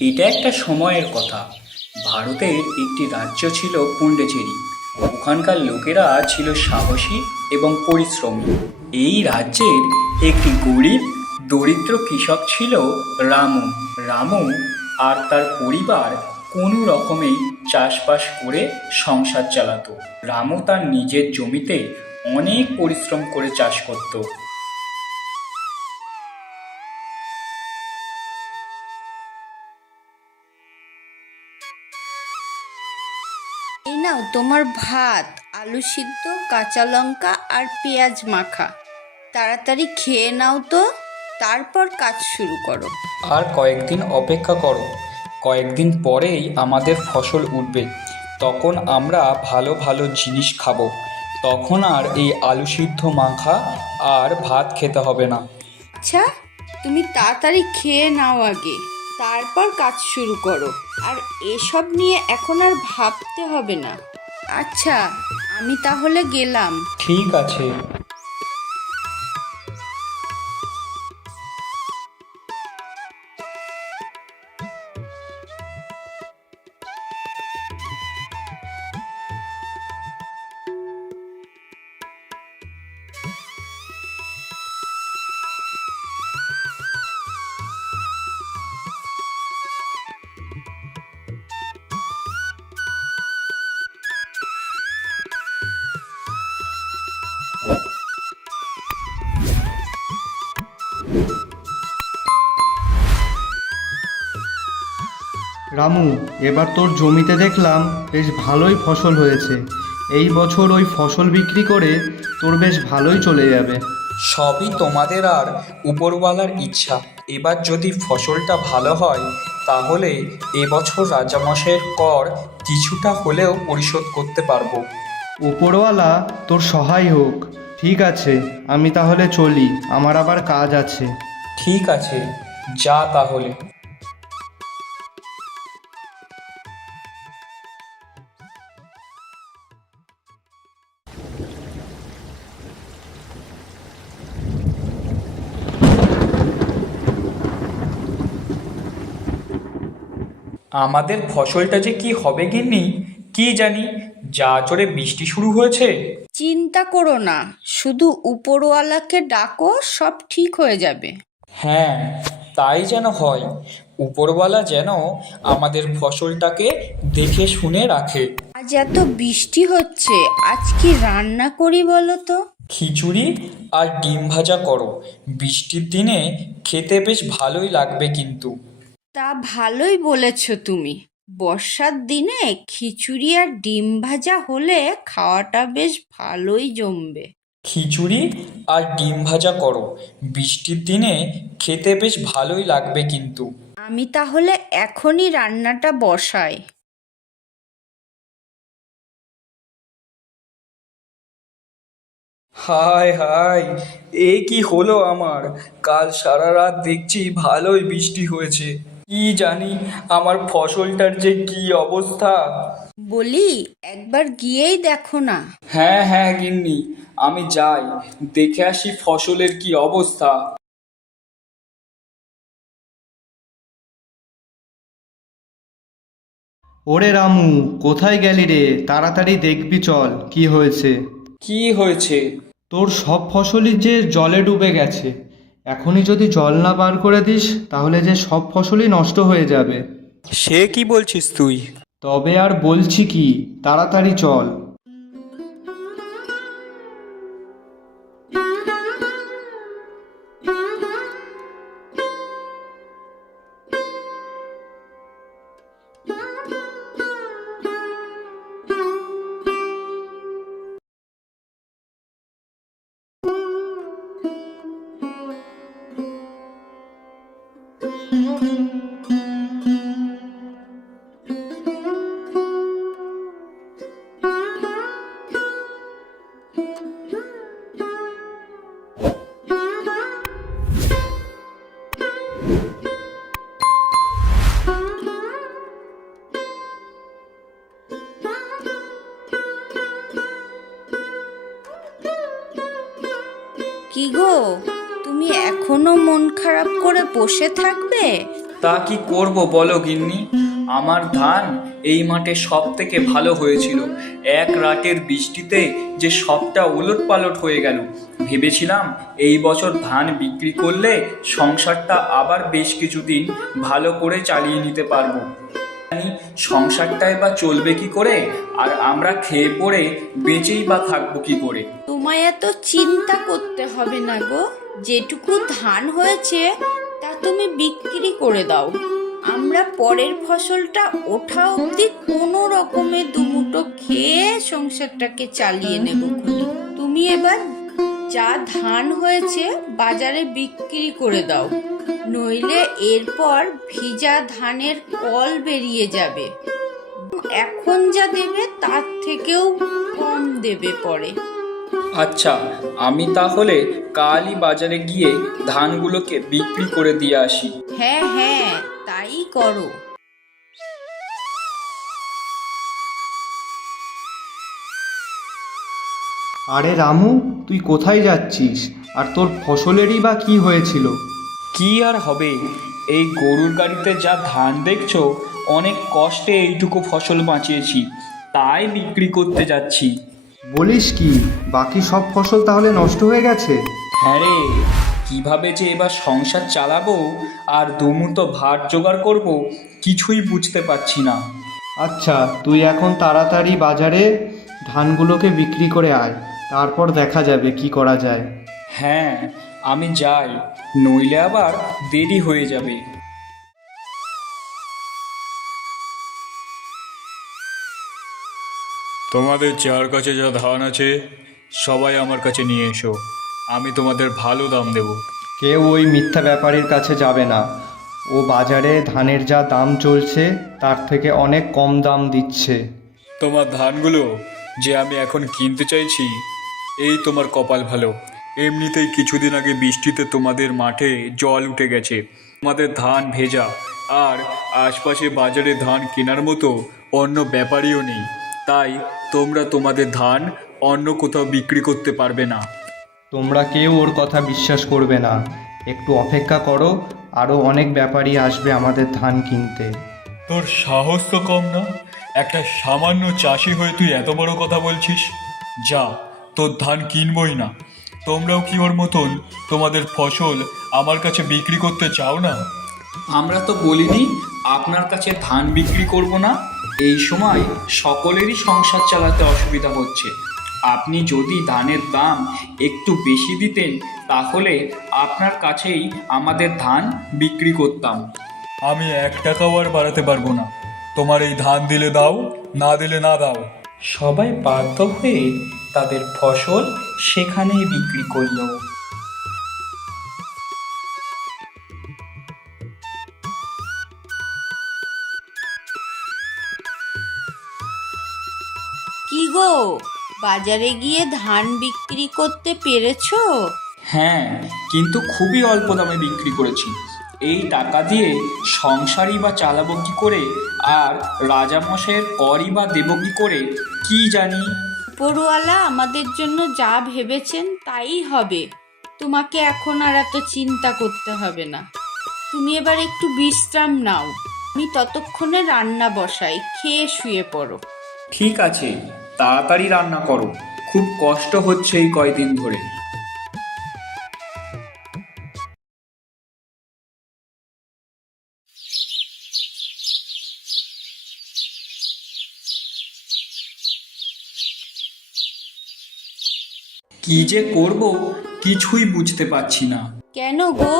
এটা একটা সময়ের কথা। ভারতের একটি রাজ্য ছিল পন্ডিচেরি। ওখানকার লোকেরা ছিল সাহসী এবং পরিশ্রমী। এই রাজ্যের একটি গরিব দরিদ্র কৃষক ছিল রামু। রামু আর তার পরিবার কোনো রকমে চাষবাস করে সংসার চালাতো। রামু তার নিজের জমিতে অনেক পরিশ্রম করে চাষ করত। এই নাও তোমার ভাত, আলু সিদ্ধ, কাঁচা লঙ্কা আর পেঁয়াজ মাখা। তাড়াতাড়ি খেয়ে নাও তো, তারপর কাজ শুরু করো। আর কয়েকদিন অপেক্ষা করো, কয়েকদিন পরেই আমাদের ফসল উঠবে। তখন আমরা ভালো ভালো জিনিস খাবো। তখন আর এই আলু সিদ্ধ মাখা আর ভাত খেতে হবে না। আচ্ছা, তুমি তাড়াতাড়ি খেয়ে নাও আগে, তারপর কাজ শুরু করো। আর এসব নিয়ে এখন আর ভাবতে হবে না। আচ্ছা, আমি তাহলে গেলাম। ঠিক আছে। রামু, এবার তোর জমিতে দেখলাম বেশ ভালোই ফসল হয়েছে। এই বছর ওই ফসল বিক্রি করে তোর বেশ ভালোই চলে যাবে। সবই তোমাদের আর উপরওয়ালার ইচ্ছা। এবার যদি ফসলটা ভালো হয় তাহলে এবছর রাজামশাইয়ের কর কিছুটা হলেও পরিশোধ করতে পারবো। উপরওয়ালা তোর সহায় হোক। ঠিক আছে, আমি তাহলে চলি, আমার আবার কাজ আছে। ঠিক আছে, যা তাহলে। আমাদের ফসলটা যে কি হবে গিন্নি, কি জানি। যা জোরে বৃষ্টি শুরু হয়েছে। চিন্তা করো না, শুধু উপরওয়ালাকে ডাকো, সব ঠিক হয়ে যাবে। হ্যাঁ, তাই যেন হয়। উপরওয়ালা যেন আমাদের ফসলটাকে দেখে শুনে রাখে। আজ এত বৃষ্টি হচ্ছে, আজ কি রান্না করি বলো তো? খিচুড়ি আর ডিম ভাজা করো। বৃষ্টির দিনে খেতে বেশ ভালোই লাগবে কিন্তু। তা ভালোই বলেছ তুমি। বর্ষার দিনে খিচুড়ি আর ডিম ভাজা হলে খাওয়াটা বেশ ভালোই জমবে। খিচুড়ি আর ডিম ভাজা করো। বৃষ্টির দিনে খেতে বেশ ভালোই লাগবে কিন্তু। আমি তাহলে এখনই রান্নাটা বসাই। হায় হায়, এ কি হলো আমার! কাল সারা রাত দেখছি ভালোই বৃষ্টি হয়েছে। কি জানি আমার ফসলটার যে কি অবস্থা। বলি, একবার গিয়েই দেখো না। হ্যাঁ হ্যাঁ গিন্নি, আমি যাই, দেখে আসি ফসলের কি অবস্থা। ওরে রামু, কোথায় গেলি রে? তাড়াতাড়ি দেখবি চল, কি হয়েছে। কি হয়েছে? তোর সব ফসলই যে জলে ডুবে গেছে। এখনই যদি জল না বার করে দিস তাহলে যে সব ফসলই নষ্ট হয়ে যাবে। সে কি বলছিস তুই? তবে আর বলছি কি, তাড়াতাড়ি চল। কি গো, তুমি এখনো মন খারাপ করে বসে থাকবে? তা কি করব বলো গিন্নি? আমার ধান এই মাঠে সব থেকে ভালো হয়েছিল। এক রাতের বৃষ্টিতে যে সবটা ওলটপালট হয়ে গেল। ভেবেছিলাম এই বছর ধান বিক্রি করলে সংসারটা আবার বেশ কিছুদিন ভালো করে চালিয়ে নিতে পারবো। জানি সংসারটাই বা চলবে কি করে, আর আমরা খেয়ে পড়ে বেঁচেই বা থাকবো কি করে। তোমায় এত চিন্তা করতে হবে না গো। যেটুকু ধান হয়েছে তা তুমি বিক্রি করে দাও। আমরা পরের ফসলটা ওঠা অবধি কোনো রকমে দুমুঠো খেয়ে সংসারটাকে চালিয়ে নেব খুনি। তুমি এবার যা ধান হয়েছে বাজারে বিক্রি করে দাও, নইলে এরপর ভিজা ধানের কল বেরিয়ে যাবে। এখন যা দেবে তার থেকেও কম দেবে পরে। আচ্ছা, আমি তাহলে কালই বাজারে গিয়ে ধানগুলোকে বিক্রি করে দিয়ে আসি। হ্যাঁ হ্যাঁ, তাই করো। আরে রামু, তুই কোথায় যাচ্ছিস? আর তোর ফসলেরই বা কি হয়েছিল? কি আর হবে, এই গরুর গাড়িতে যা ধান দেখছো, অনেক কষ্টে এইটুকু ফসল বাঁচিয়েছি, তাই বিক্রি করতে যাচ্ছি। বলিস কি, বাকি সব ফসল তাহলে নষ্ট হয়ে গেছে? হ্যাঁ রে, কিভাবে যে এবার সংসার চালাবো আর দুমুঠো ভাত জোগাড় করব কিছুই বুঝতে পারছি না। আচ্ছা, তুই এখন তাড়াতাড়ি বাজারে ধানগুলোকে বিক্রি করে আয়, তারপর দেখা যাবে কি করা যায়। হ্যাঁ, আমি যাই, নইলে আবার দেরি হয়ে যাবে। তোমাদের যার কাছে যা ধান আছে সবাই আমার কাছে নিয়ে এসো, আমি তোমাদের ভালো দাম দেব। কেউ ওই মিথ্যা ব্যাপারীর কাছে যাবে না। ও বাজারে ধানের যা দাম চলছে তার থেকে অনেক কম দাম দিচ্ছে। তোমার ধানগুলো যে আমি এখন কিনতে চাইছি, এই তোমার কপাল ভালো। এমনিতেই কিছুদিন আগে বৃষ্টিতে তোমাদের মাঠে জল উঠে গেছে, তোমাদের ধান ভেজা, আর আশপাশে বাজারে ধান কেনার মতো অন্য ব্যাপারীও নেই, তাই তোমরা তোমাদের ধান অন্য কোথাও বিক্রি করতে পারবে না। তোমরা কেউ ওর কথা বিশ্বাস করবে না। একটু অপেক্ষা করো, আরও অনেক ব্যাপারী আসবে আমাদের ধান কিনতে। তোর সাহস তো কম না, একটা সামান্য চাষি হয়ে তুই এত বড় কথা বলছিস। যা, তোর ধান কিনবই না। তোমরাও কি ওর মতন তোমাদের ফসল আমার কাছে বিক্রি করতে চাও না? আমরা তো বলিনি আপনার কাছে ধান বিক্রি করব না। এই সময় সকলেরই সংসার চালাতে অসুবিধা হচ্ছে। আপনি যদি ধানের দাম একটু বেশি দিতেন তাহলে আপনার কাছেই আমাদের ধান বিক্রি করতাম। আমি 1 টাকাও আর বাড়াতে পারবো না। তোমার এই ধান দিলে দাও, না দিলে না দাও। সবাই বাধ্য হয়ে তাদের ফসল সেখানেই বিক্রি করলো। কি গো, বাজারে গিয়ে ধান বিক্রি করতে পেরেছো? হ্যাঁ, কিন্তু খুবই অল্প দামে বিক্রি করেছি। এই টাকা দিয়ে সংসারই বা চালাবো কি করে, আর রাজামশাইয়ের করই বা দেবো কি করে, কি জানি। উপরওয়ালা আমাদের জন্য যা ভেবেছেন তাই হবে। তোমাকে এখন আর এত চিন্তা করতে হবে না। তুমি এবার একটু বিশ্রাম নাও, আমি ততক্ষণে রান্না বসাই, খেয়ে শুয়ে পড়ো। ঠিক আছে, তাড়াতাড়ি রান্না করো, খুব কষ্ট হচ্ছে এই কয়দিন ধরে। কি যে করব কিছুই বুঝতে পারছি না। কেন গো,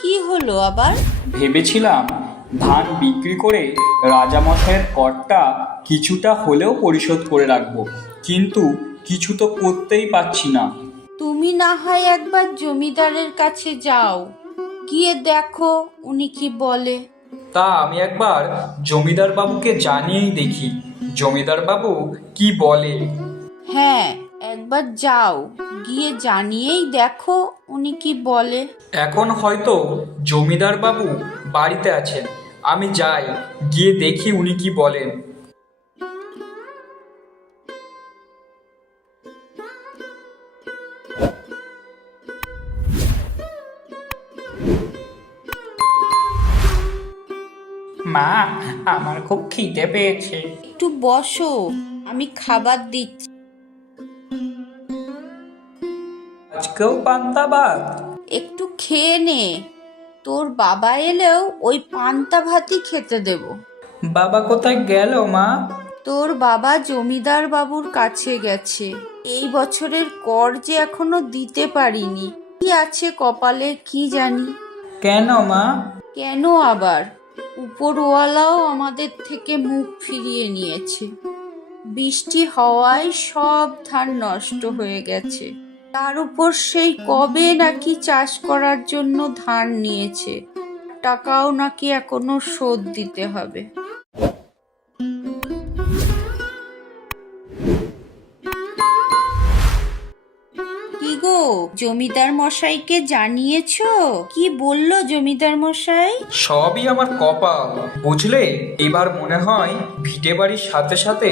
কি হলো আবার? ভেবেছিলাম ধান বিক্রি করে রাজামশাইয়ের করটা কিছুটা হলেও পরিশোধ করে রাখবো, কিন্তু কিছু তো করতেই পারছি না। তুমি না হয় একবার জমিদারের কাছে যাও, গিয়ে দেখো উনি কি বলে। তা আমি একবার জমিদার বাবুকে জানিয়েই দেখি, জমিদার বাবু কি বলে। হ্যাঁ, একবার যাও, গিয়ে জানিয়েই দেখো উনি কি বলে। এখন হয়তো জমিদার বাবু বাড়িতে আছেন, আমি যাই, গিয়ে দেখি উনি কি বলেন। মা, আমার খুব খিদে পেয়েছে। একটু বসো, আমি খাবার দিচ্ছি। আজকেও পান্তা ভাত? একটু খেয়ে নে, তোর বাবা এলেও ওই পান্তা ভাতই খেতে দেব। বাবা কোথায় গেল মা? তোর বাবা জমিদার বাবুর কাছে গেছে। এই বছরের কর যে এখনো দিতে পারিনি, কি আছে কপালে কি জানি। কেন মা? কেন আবার, উপরওয়ালাও আমাদের থেকে মুখ ফিরিয়ে নিয়েছে। বৃষ্টি হওয়ায় সব ধান নষ্ট হয়ে গেছে। তার উপর সেই কবে নাকি চাষ করার জন্য ধান নিয়েছে, টাকাও নাকি এখনো শোধ দিতে হবে। কি গো, জমিদার মশাইকে জানিয়েছো? কি বললো জমিদার মশাই? সবই আমার কপাল, বুঝলে। এবার মনে হয় ভিটে বাড়ির সাথে সাথে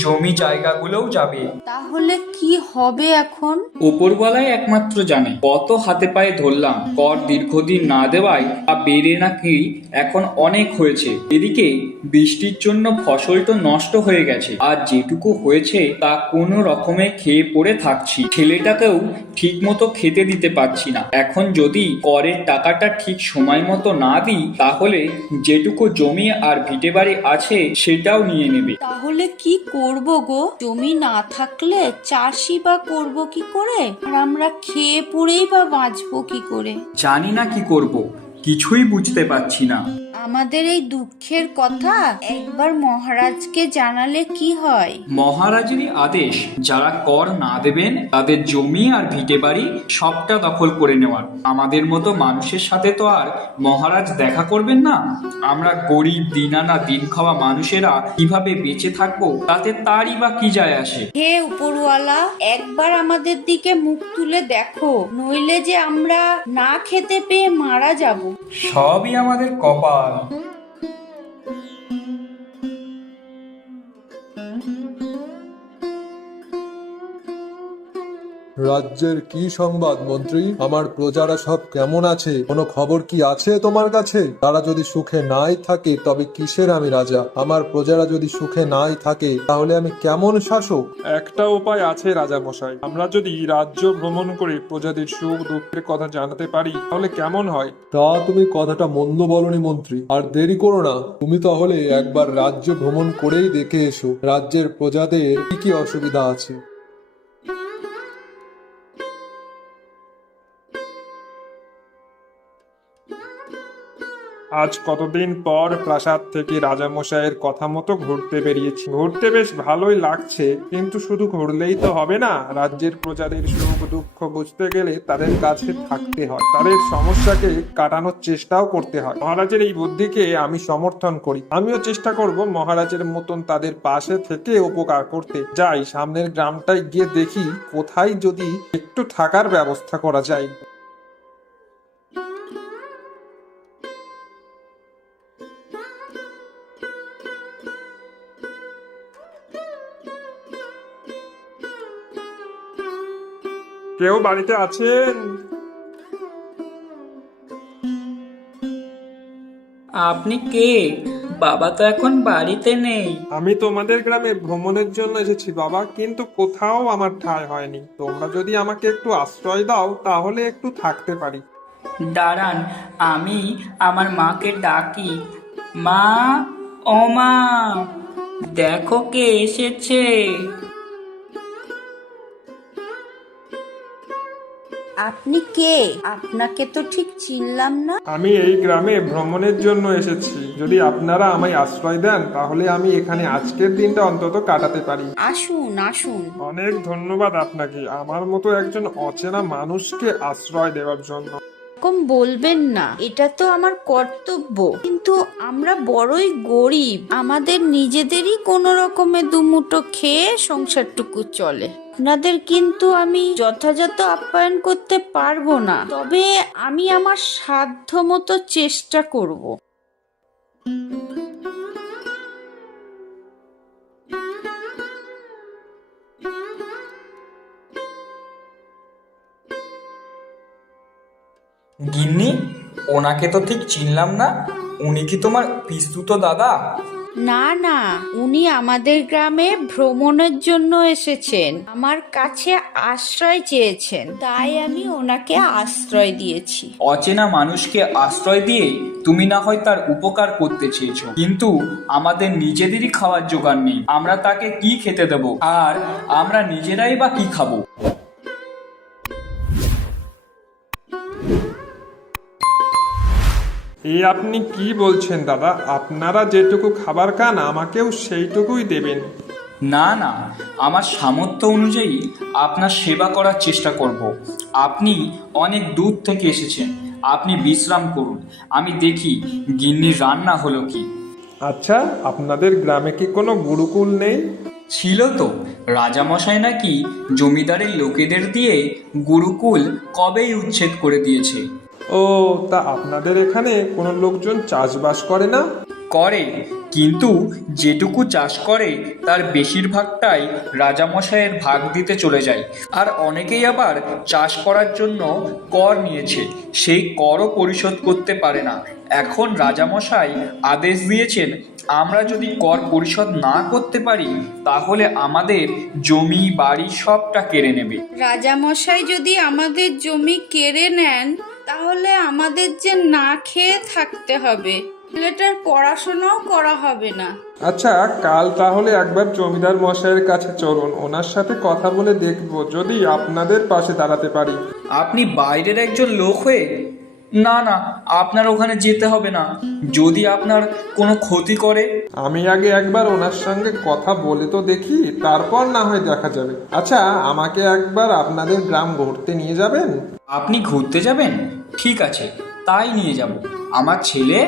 জমি জায়গাগুলোও যাবে। তাহলে কি হবে এখন? উপরওয়ালাই একমাত্র জানে। কত হাতে পায়ে ধরলাম, কর দীর্ঘদিন না দেওয়ায় তা বেড়ে নাকি এখন অনেক হয়েছে। এদিকে বৃষ্টির জন্য ফসল তো নষ্ট হয়ে গেছে, আর যেটুকু হয়েছে তা কোনো রকমে খেয়ে পড়ে থাকছি। ছেলেটাকেও ঠিক মতো খেতে দিতে পারছি না। এখন যদি করের টাকাটা ঠিক সময় মতো না দিই, তাহলে যেটুকু জমি আর ভিটে বাড়ি আছে সেটাও নিয়ে নেবে। তাহলে কি করব গো? জমি না থাকলে চাষই বা করব কি করে, আর আমরা খেয়ে পড়েই বা বাঁচবো কি করে? জানি না কি করব, কিছুই বুঝতে পারছি না। আমাদের এই দুঃখের কথা একবার মহারাজকে জানালে কি হয়? মহারাজেরই আদেশ, যারা কর না দেবেন তাদের জমি আর ভিটে বাড়ি সবটা দখল করে নেওয়ার। আমাদের মতো মানুষের সাথে তো আর মহারাজ দেখা করবেন না। আমরা গরিব দিন আনা দিন খাওয়া মানুষেরা কিভাবে বেঁচে থাকবো তাতে তারই বা কি যায় আসে। হে উপরওয়ালা, একবার আমাদের দিকে মুখ তুলে দেখো, নইলে যে আমরা না খেতে পেয়ে মারা যাব। সবই আমাদের কপাল। রাজ্যের কি সংবাদ মন্ত্রী? আমার প্রজারা সব কেমন আছে? কোনো খবর কি আছে তোমার কাছে? তারা যদি সুখে নাই থাকে তবে কিসের আমি রাজা? আমার প্রজারা যদি সুখে নাই থাকে তাহলে আমি কেমন শাসক? একটা উপায় আছে রাজা মশাই, আমরা যদি রাজ্য ভ্রমণ করে প্রজাদের সুখ দুঃখের কথা জানাতে পারি তাহলে কেমন হয়? তা তুমি কথাটা মন্দ বলনি মন্ত্রী। আর দেরি করো না, তুমি তাহলে একবার রাজ্য ভ্রমণ করেই দেখে এসো রাজ্যের প্রজাদের কি কি অসুবিধা আছে। আজ কতদিন পর প্রাসাদ থেকে রাজামশাইয়ের কথা মতো ঘুরতে বেরিয়েছি। ঘুরতে বেশ ভালোই লাগছে, কিন্তু শুধু ঘুরলেই তো হবে না। রাজ্যের প্রজাদের সুখ দুঃখ বুঝতে গেলে তাদের কাছে থাকতে হয়, তাদের সমস্যাকে কাটানোর চেষ্টাও করতে হয়। মহারাজের এই বুদ্ধিকে আমি সমর্থন করি। আমিও চেষ্টা করব মহারাজের মতন তাদের পাশে থেকে উপকার করতে। যাই, সামনের গ্রামটায় গিয়ে দেখি কোথায় যদি একটু থাকার ব্যবস্থা করা যায়। কেউ বাড়িতে আছেন? আপনি কে? বাবা তো এখন বাড়িতে নেই। আমি তোমাদের গ্রামে ভ্রমণের জন্য এসেছি বাবা, কিন্তু কোথাও আমার ঠাঁই হয়নি। তোমরা যদি আমাকে একটু আশ্রয় দাও তাহলে একটু থাকতে পারি। দাঁড়ান, আমি আমার মাকে ডাকি। মা, ও মা, দেখো কে এসেছে। আপনি কে? আপনাকে তো ঠিক চিনলাম না। আমি এই গ্রামে ভ্রমণের জন্য এসেছি। যদি আপনারা আমায় আশ্রয় দেন তাহলে আমি এখানে আজকের দিনটা অন্তত কাটাতে পারি। আসুন আসুন। অনেক ধন্যবাদ আপনাকে আমার মতো একজন অচেনা মানুষকে আশ্রয় দেওয়ার জন্য। এরকম বলবেন না, এটা তো আমার কর্তব্য। কিন্তু আমরা বড়ই গরিব, আমাদের নিজেদেরই কোনো রকমে দুমুঠো খেয়ে সংসারটুকু চলে। আপনাদের কিন্তু আমি যথাযথ আপ্যায়ন করতে পারবো না, তবে আমি আমার সাধ্য মতো চেষ্টা করব। গিন্নি, ওনাকে তো ঠিক চিনলাম না। উনি কি তোমার পিস্তুত দাদা? না না, উনি আমাদের গ্রামে ভ্রমণের জন্য এসেছেন, আমার কাছে আশ্রয় চেয়েছেন, তাই আমি ওনাকে আশ্রয় দিয়েছি। অচেনা মানুষকে আশ্রয় দিয়ে তুমি না হয় তার উপকার করতে চেয়েছো, কিন্তু আমাদের নিজেদেরই খাওয়ার জোগাড় নেই, আমরা তাকে কি খেতে দেব? আর আমরা নিজেরাই বা কি খাবো? এই আপনি কি বলছেন দাদা? আপনারা যেটুকু খাবার খান আমাকেও সেইটুকুই দেবেন। না না, আমার সামর্থ্য অনুযায়ী আপনার সেবা করার চেষ্টা করব। আপনি অনেক দূর থেকে এসেছেন, আপনি বিশ্রাম করুন, আমি দেখি গিন্নির রান্না হলো কি। আচ্ছা, আপনাদের গ্রামে কি কোনো গুরুকুল নেই? ছিল তো, রাজামশাই নাকি জমিদারের লোকেদের দিয়ে গুরুকুল কবেই উচ্ছেদ করে দিয়েছে। ও, তা আপনাদের এখানে কোনো লোকজন চাষবাস করে না? করে, কিন্তু যেটুকু চাষ করে তার বেশিরভাগটাই রাজামশাইয়ের ভাগ দিতে চলে যায়। আর অনেকেই আবার চাষ করার জন্য কর নিয়েছে, সেই করও পরিশোধ করতে পারে না। এখন রাজামশাই আদেশ দিয়েছেন, আমরা যদি কর পরিশোধ না করতে পারি তাহলে আমাদের জমি বাড়ি সবটা কেড়ে নেবে। রাজামশাই যদি আমাদের জমি কেড়ে নেন তাহলে আমাদের যে না খেয়ে থাকতে হবে, ছেলেটার পড়াশোনাও করা হবে না। আচ্ছা, কাল তাহলে একবার জমিদার মশাইয়ের কাছে চলুন, ওনার সাথে কথা বলে দেখব যদি আপনাদের পাশে দাঁড়াতে পারি। আপনি বাইরের একজন লোক হয়ে? না না, আপনার ওখানে যেতে হবে না, যদি আপনার কোনো ক্ষতি করে। আমি আগে একবার ওনার সঙ্গে কথা বলে তো দেখি, তারপর না হয় দেখা যাবে। আচ্ছা, আমাকে একবার আপনাদের গ্রাম ঘুরতে নিয়ে যাবেন? আপনি ঘুরতে যাবেন? ঠিক আছে, তাই নিয়ে যাব। আমার ছেলে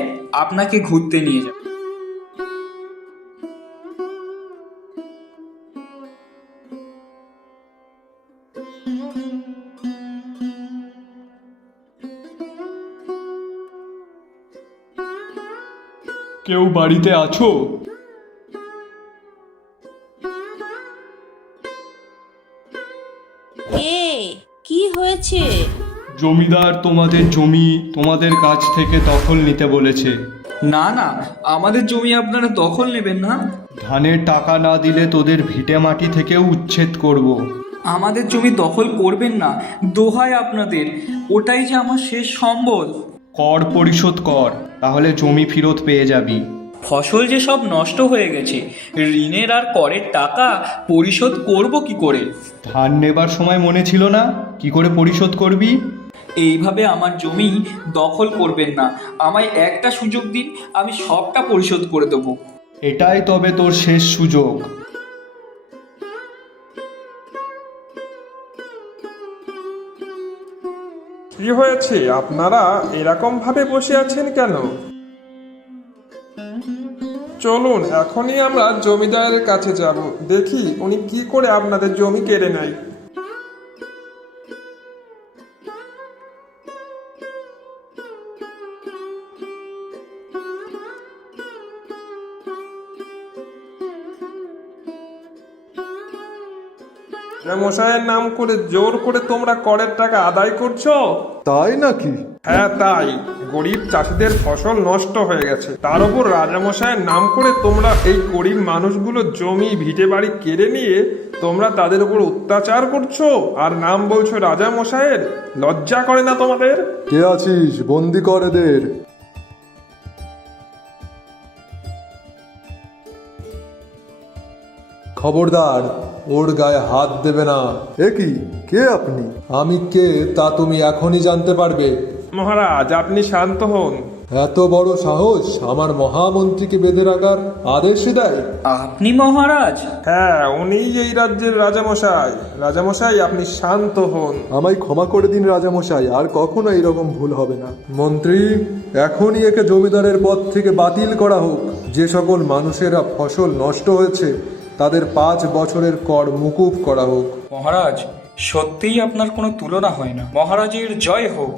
আপনাকে ঘুরতে নিয়ে যাবে। কেউ বাড়িতে আছো? কি হয়েছে? জমিদার তোমাদের জমি তোমাদের কাছ থেকে দখল নিতে বলেছে। না না, আমাদের জমি আপনারা দখল নেবেন না। ধানের টাকা না দিলে তোদের ভিটে মাটি থেকেও উচ্ছেদ করব। আমাদের জমি দখল করবেন না, দোহাই আপনাদের, ওটাই যে আমার শেষ সম্বল। কর পরিশোধ কর, তাহলে জমি ফেরত পেয়ে যাবি। ফসল যে সব নষ্ট হয়ে গেছে, ঋণের আর করের টাকা পরিশোধ করব কি করে? ধান নেবার সময় মনে ছিল না কি করে পরিশোধ করবি? এইভাবে আমার জমি দখল করবেন না, আমায় একটা সুযোগ দিন, আমি সবটা পরিশোধ করে দেবো। এটাই তবে তোর শেষ সুযোগ। কি হয়েছে? আপনারা এরকম ভাবে বসে আছেন কেন? চলুন, এখনই আমরা জমিদারের কাছে যাব, দেখি উনি কি করে আপনাদের জমি কেড়ে নেয়। মশাইয়ের নাম করে জোর করে তোমরা করের টাকা আদায় করছো? তাই নাকি? হ্যাঁ তাই, গরিব চাষিদের ফসল নষ্ট হয়ে গেছে, তার উপর রাজামশাইয়ের নাম করে তোমরা এই গরিব মানুষগুলো জমি ভিটে বাড়ি কেড়ে নিয়ে তোমরা তাদের উপর অত্যাচার করছো, আর নাম বলছো রাজামশাইয়ের। লজ্জা করে না তোমাদের? কে আছিস? বন্দি কর এদের। খবরদার, ওর গায়ে হাত দেবে না। এ কি, কে আপনি? আমি কে তা তুমি এখনই জানতে পারবে। মহারাজ, আপনি শান্ত হন। এত বড় সাহস আমার মহামন্ত্রীকে বেঁধে রাখার আদেশ দেয়? আপনি মহারাজ? হ্যাঁ, উনিই এই রাজ্যের রাজামশাই। রাজামশাই, আপনি শান্ত হন। আমায় ক্ষমা করে দিন রাজামশাই, আর কখনো এরকম ভুল হবে না। মন্ত্রী, এখনই একে জমিদারের পদ থেকে বাতিল করা হোক। যে সকল মানুষেরা ফসল নষ্ট হয়েছে তাদের 5 বছরের কর মুকুব করা হোক। মহারাজ, সত্যিই আপনার কোনো তুলনা হয় না। মহারাজের জয় হোক।